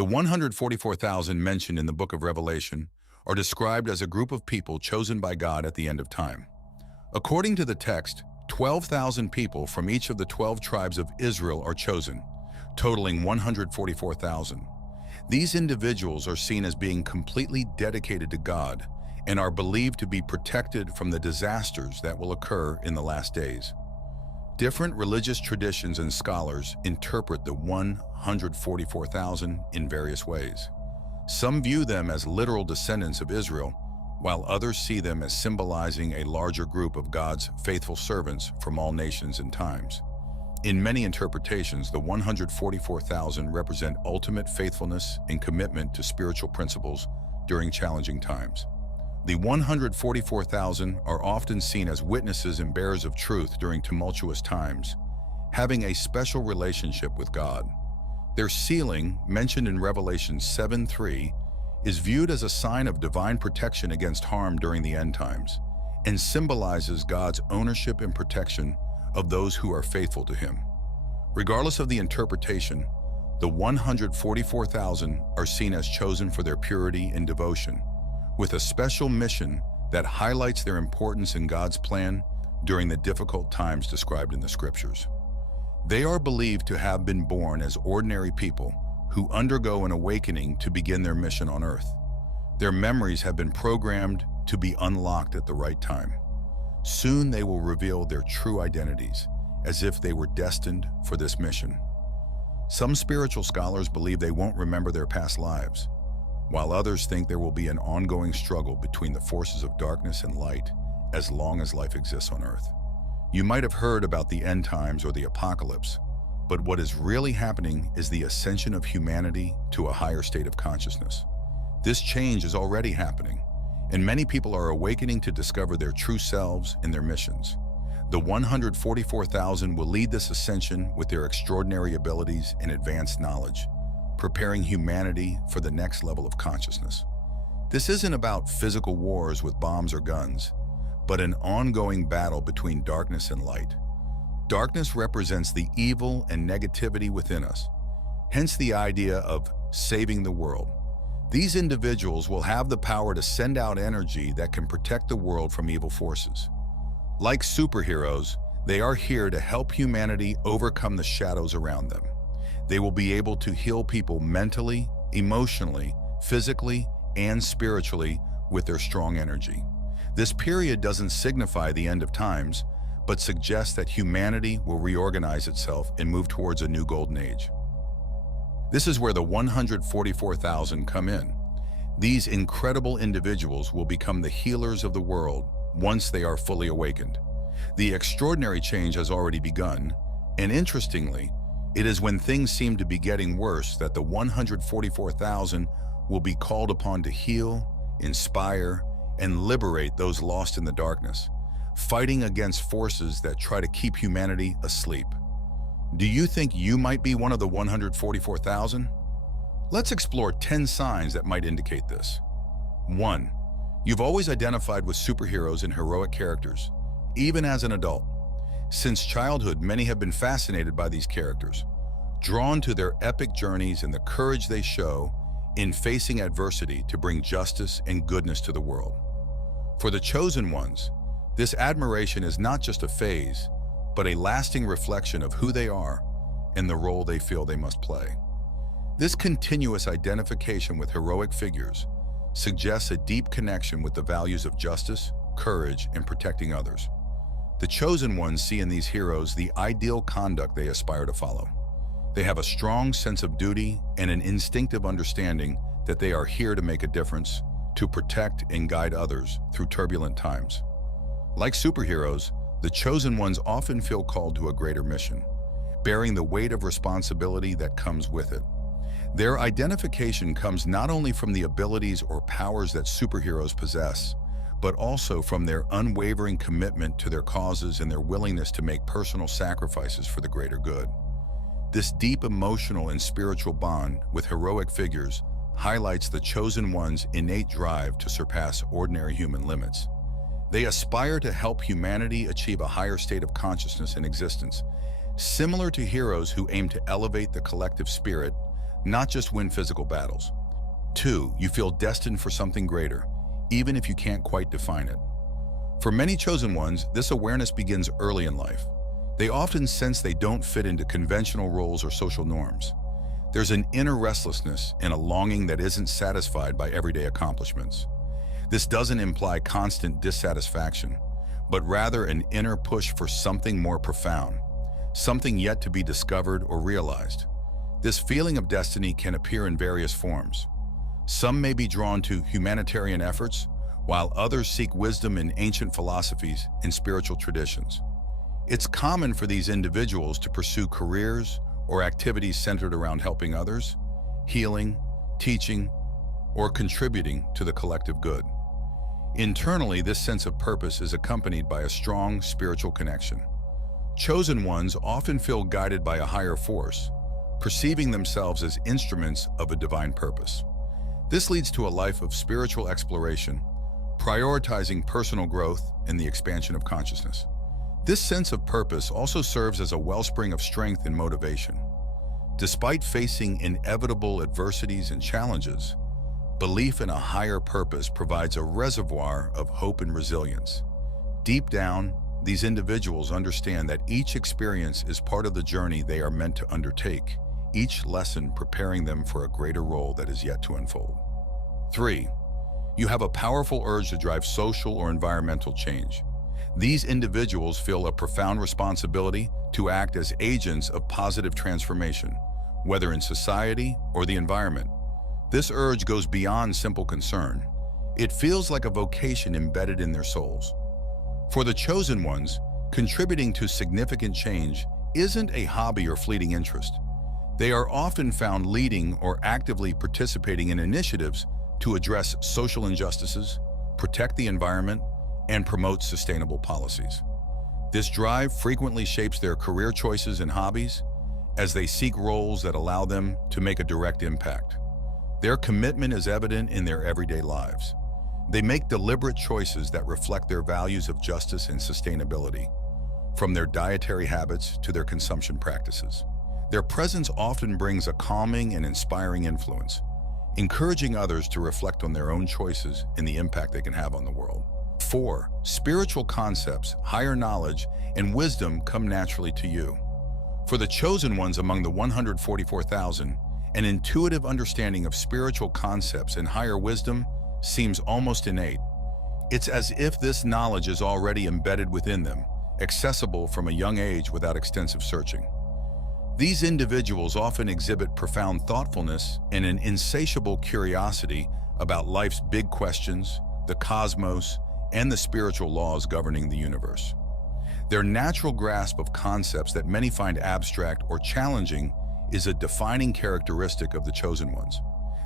The 144,000 mentioned in the book of Revelation are described as a group of people chosen by God at the end of time. According to the text, 12,000 people from each of the 12 tribes of Israel are chosen, totaling 144,000. These individuals are seen as being completely dedicated to God and are believed to be protected from the disasters that will occur in the last days. Different religious traditions and scholars interpret the 144,000 in various ways. Some view them as literal descendants of Israel, while others see them as symbolizing a larger group of God's faithful servants from all nations and times. In many interpretations, the 144,000 represent ultimate faithfulness and commitment to spiritual principles during challenging times. The 144,000 are often seen as witnesses and bearers of truth during tumultuous times, having a special relationship with God. Their sealing, mentioned in Revelation 7:3, is viewed as a sign of divine protection against harm during the end times, and symbolizes God's ownership and protection of those who are faithful to Him. Regardless of the interpretation, the 144,000 are seen as chosen for their purity and devotion, with a special mission that highlights their importance in God's plan during the difficult times described in the Scriptures. They are believed to have been born as ordinary people who undergo an awakening to begin their mission on earth. Their memories have been programmed to be unlocked at the right time. Soon they will reveal their true identities, as if they were destined for this mission. Some spiritual scholars believe they won't remember their past lives, while others think there will be an ongoing struggle between the forces of darkness and light as long as life exists on earth. You might have heard about the end times or the apocalypse, but what is really happening is the ascension of humanity to a higher state of consciousness. This change is already happening, and many people are awakening to discover their true selves and their missions. The 144,000 will lead this ascension with their extraordinary abilities and advanced knowledge, preparing humanity for the next level of consciousness. This isn't about physical wars with bombs or guns, but an ongoing battle between darkness and light. Darkness represents the evil and negativity within us, hence the idea of saving the world. These individuals will have the power to send out energy that can protect the world from evil forces. Like superheroes, they are here to help humanity overcome the shadows around them. They will be able to heal people mentally, emotionally, physically, and spiritually with their strong energy. This period doesn't signify the end of times, but suggests that humanity will reorganize itself and move towards a new golden age. This is where the 144,000 come in. These incredible individuals will become the healers of the world once they are fully awakened. The extraordinary change has already begun, and interestingly, it is when things seem to be getting worse that the 144,000 will be called upon to heal, inspire, and liberate those lost in the darkness, fighting against forces that try to keep humanity asleep. Do you think you might be one of the 144,000? Let's explore 10 signs that might indicate this. 1. You've always identified with superheroes and heroic characters, even as an adult. Since childhood, many have been fascinated by these characters, drawn to their epic journeys and the courage they show in facing adversity to bring justice and goodness to the world. For the chosen ones, this admiration is not just a phase, but a lasting reflection of who they are and the role they feel they must play. This continuous identification with heroic figures suggests a deep connection with the values of justice, courage, and protecting others. The chosen ones see in these heroes the ideal conduct they aspire to follow. They have a strong sense of duty and an instinctive understanding that they are here to make a difference, to protect and guide others through turbulent times. Like superheroes, the chosen ones often feel called to a greater mission, bearing the weight of responsibility that comes with it. Their identification comes not only from the abilities or powers that superheroes possess, but also from their unwavering commitment to their causes and their willingness to make personal sacrifices for the greater good. This deep emotional and spiritual bond with heroic figures highlights the chosen one's innate drive to surpass ordinary human limits. They aspire to help humanity achieve a higher state of consciousness and existence. Similar to heroes who aim to elevate the collective spirit, not just win physical battles. 2. You feel destined for something greater, even if you can't quite define it. For many chosen ones, this awareness begins early in life. They often sense they don't fit into conventional roles or social norms. There's an inner restlessness and a longing that isn't satisfied by everyday accomplishments. This doesn't imply constant dissatisfaction, but rather an inner push for something more profound, something yet to be discovered or realized. This feeling of destiny can appear in various forms. Some may be drawn to humanitarian efforts, while others seek wisdom in ancient philosophies and spiritual traditions. It's common for these individuals to pursue careers or activities centered around helping others, healing, teaching, or contributing to the collective good. Internally, this sense of purpose is accompanied by a strong spiritual connection. Chosen ones often feel guided by a higher force, perceiving themselves as instruments of a divine purpose. This leads to a life of spiritual exploration, prioritizing personal growth and the expansion of consciousness. This sense of purpose also serves as a wellspring of strength and motivation. Despite facing inevitable adversities and challenges, belief in a higher purpose provides a reservoir of hope and resilience. Deep down, these individuals understand that each experience is part of the journey they are meant to undertake, each lesson preparing them for a greater role that is yet to unfold. 3. You have a powerful urge to drive social or environmental change. These individuals feel a profound responsibility to act as agents of positive transformation, whether in society or the environment. This urge goes beyond simple concern. It feels like a vocation embedded in their souls. For the chosen ones, contributing to significant change isn't a hobby or fleeting interest. They are often found leading or actively participating in initiatives to address social injustices, protect the environment, and promote sustainable policies. This drive frequently shapes their career choices and hobbies as they seek roles that allow them to make a direct impact. Their commitment is evident in their everyday lives. They make deliberate choices that reflect their values of justice and sustainability, from their dietary habits to their consumption practices. Their presence often brings a calming and inspiring influence, encouraging others to reflect on their own choices and the impact they can have on the world. 4. Spiritual concepts, higher knowledge, and wisdom come naturally to you. For the chosen ones among the 144,000, an intuitive understanding of spiritual concepts and higher wisdom seems almost innate. It's as if this knowledge is already embedded within them, accessible from a young age without extensive searching. These individuals often exhibit profound thoughtfulness and an insatiable curiosity about life's big questions, the cosmos, and the spiritual laws governing the universe. Their natural grasp of concepts that many find abstract or challenging is a defining characteristic of the chosen ones.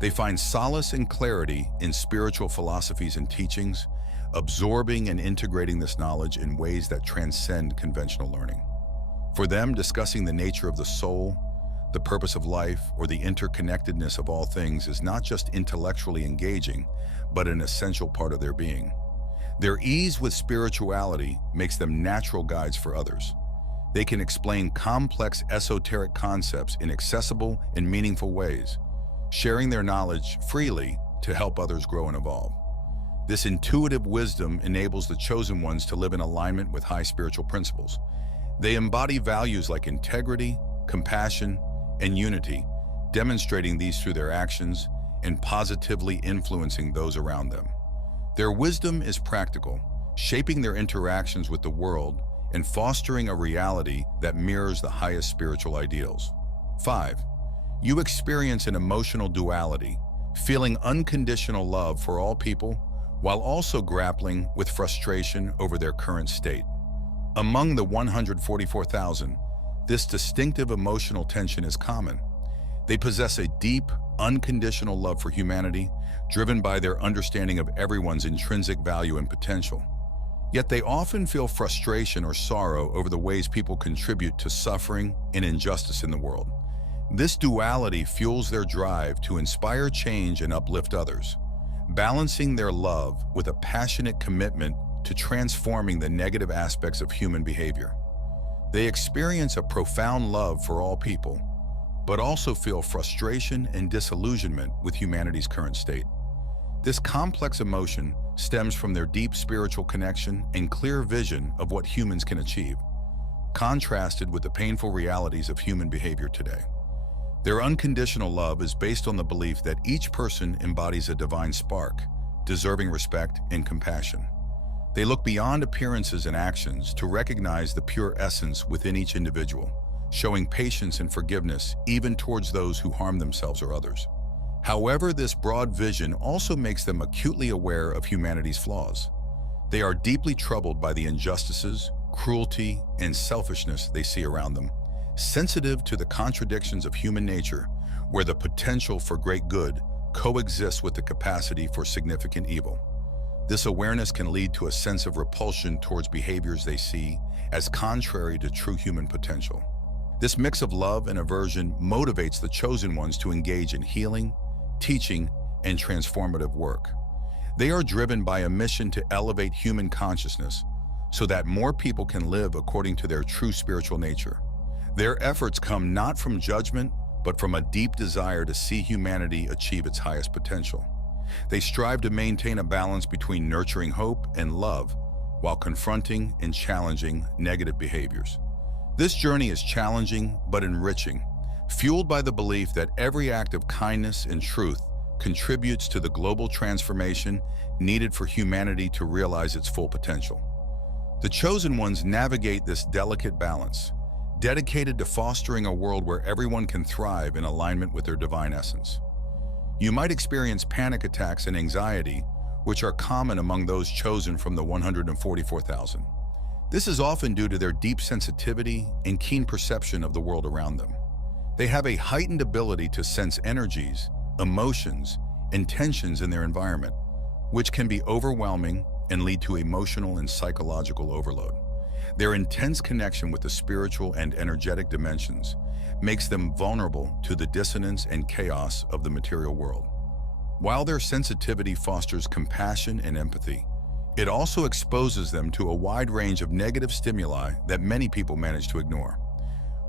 They find solace and clarity in spiritual philosophies and teachings, absorbing and integrating this knowledge in ways that transcend conventional learning. For them, discussing the nature of the soul, the purpose of life, or the interconnectedness of all things is not just intellectually engaging, but an essential part of their being. Their ease with spirituality makes them natural guides for others. They can explain complex esoteric concepts in accessible and meaningful ways, sharing their knowledge freely to help others grow and evolve. This intuitive wisdom enables the chosen ones to live in alignment with high spiritual principles. They embody values like integrity, compassion, and unity, demonstrating these through their actions and positively influencing those around them. Their wisdom is practical, shaping their interactions with the world and fostering a reality that mirrors the highest spiritual ideals. 5. You experience an emotional duality, feeling unconditional love for all people while also grappling with frustration over their current state. Among the 144,000, this distinctive emotional tension is common. They possess a deep, unconditional love for humanity, driven by their understanding of everyone's intrinsic value and potential. Yet they often feel frustration or sorrow over the ways people contribute to suffering and injustice in the world. This duality fuels their drive to inspire change and uplift others, balancing their love with a passionate commitment to transforming the negative aspects of human behavior. They experience a profound love for all people, but also feel frustration and disillusionment with humanity's current state. This complex emotion stems from their deep spiritual connection and clear vision of what humans can achieve, contrasted with the painful realities of human behavior today. Their unconditional love is based on the belief that each person embodies a divine spark, deserving respect and compassion. They look beyond appearances and actions to recognize the pure essence within each individual, showing patience and forgiveness even towards those who harm themselves or others. However, this broad vision also makes them acutely aware of humanity's flaws. They are deeply troubled by the injustices, cruelty, and selfishness they see around them, sensitive to the contradictions of human nature, where the potential for great good coexists with the capacity for significant evil. This awareness can lead to a sense of repulsion towards behaviors they see as contrary to true human potential. This mix of love and aversion motivates the chosen ones to engage in healing, teaching, and transformative work. They are driven by a mission to elevate human consciousness so that more people can live according to their true spiritual nature. Their efforts come not from judgment, but from a deep desire to see humanity achieve its highest potential. They strive to maintain a balance between nurturing hope and love while confronting and challenging negative behaviors. This journey is challenging but enriching, fueled by the belief that every act of kindness and truth contributes to the global transformation needed for humanity to realize its full potential. The chosen ones navigate this delicate balance, dedicated to fostering a world where everyone can thrive in alignment with their divine essence. You might experience panic attacks and anxiety, which are common among those chosen from the 144,000. This is often due to their deep sensitivity and keen perception of the world around them. They have a heightened ability to sense energies, emotions, and tensions in their environment, which can be overwhelming and lead to emotional and psychological overload. Their intense connection with the spiritual and energetic dimensions makes them vulnerable to the dissonance and chaos of the material world. While their sensitivity fosters compassion and empathy, it also exposes them to a wide range of negative stimuli that many people manage to ignore.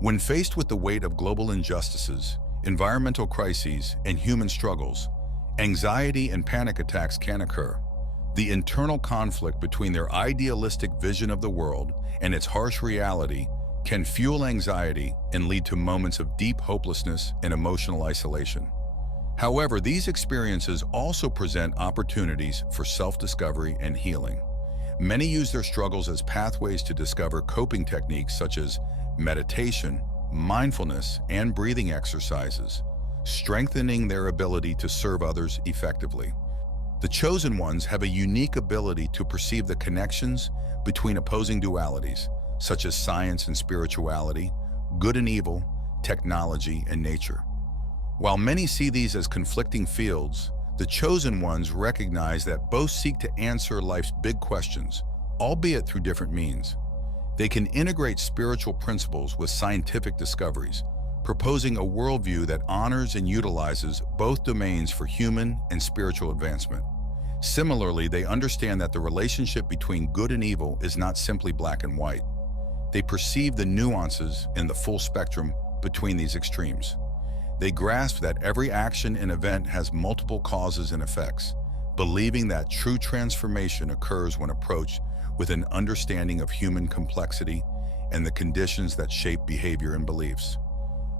When faced with the weight of global injustices, environmental crises, and human struggles, anxiety and panic attacks can occur. The internal conflict between their idealistic vision of the world and its harsh reality can fuel anxiety and lead to moments of deep hopelessness and emotional isolation. However, these experiences also present opportunities for self-discovery and healing. Many use their struggles as pathways to discover coping techniques such as meditation, mindfulness, and breathing exercises, strengthening their ability to serve others effectively. The chosen ones have a unique ability to perceive the connections between opposing dualities, such as science and spirituality, good and evil, technology and nature. While many see these as conflicting fields, the chosen ones recognize that both seek to answer life's big questions, albeit through different means. They can integrate spiritual principles with scientific discoveries, proposing a worldview that honors and utilizes both domains for human and spiritual advancement. Similarly, they understand that the relationship between good and evil is not simply black and white. They perceive the nuances and the full spectrum between these extremes. They grasp that every action and event has multiple causes and effects, believing that true transformation occurs when approached with an understanding of human complexity and the conditions that shape behavior and beliefs.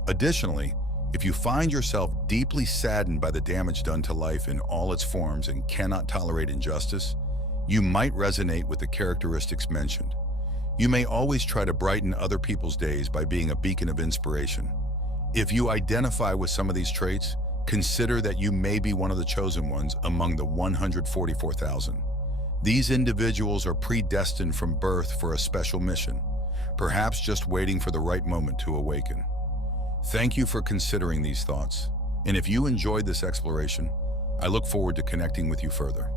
Additionally, if you find yourself deeply saddened by the damage done to life in all its forms and cannot tolerate injustice, you might resonate with the characteristics mentioned. You may always try to brighten other people's days by being a beacon of inspiration. If you identify with some of these traits, consider that you may be one of the chosen ones among the 144,000. These individuals are predestined from birth for a special mission, perhaps just waiting for the right moment to awaken. Thank you for considering these thoughts, and if you enjoyed this exploration, I look forward to connecting with you further.